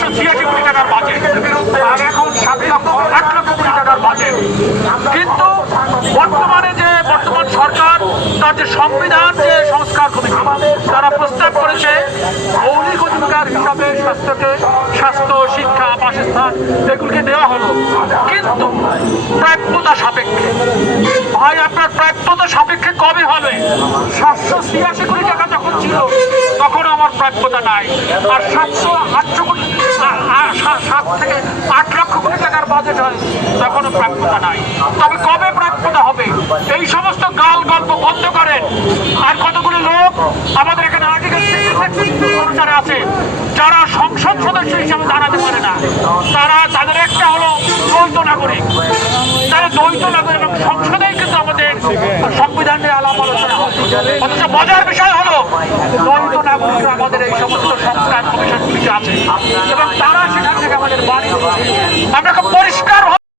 586 কোটি টাকার বাজেট, আর এখন 8 লক্ষ কোটি টাকার বাজেট। কিন্তু বর্তমান সরকার তার যে সংবিধান যে সংস্কার কমিটি তারা প্রস্তাব করেছে মৌলিক অধিকার হিসাবে স্বাস্থ্য, শিক্ষা, বাসস্থান এগুলিকে দেওয়া হলো, কিন্তু প্রাপ্যতা সাপেক্ষে। ভাই, আপনার প্রাপ্যতা সাপেক্ষে কবে হবে? 786 কোটি টাকা যখন ছিল তখন আমার প্রাপ্যতা নাই, আর 7 থেকে 8 লক্ষ কোটি টাকার বাজেট হয় তখনও প্রাপ্যতা নাই। তবে কবে প্রাপ্যতা হবে? এই সমস্ত গাল গল্প বন্ধ করেন। আর কতগুলো লোক আমাদের এখানে কর্মচারী আছে যারা সংসদ সদস্য হিসাবে দাঁড়াতে পারে না, তাদের একটা হলো দ্বৈত নাগরিক, তারা দ্বৈত নাগরিক এবং সংসদেই কিন্তু আমাদের সংবিধান নিয়ে আলাপ আলোচনা হয়, অথচ মজার বিষয় হলো দ্বৈত নাগরিকরা আমাদের এই সমস্ত সংস্কার কমিশনগুলিতে আছে এবং তারা সেখান থেকে আমাদের বাড়ি আমরা খুব পরিষ্কার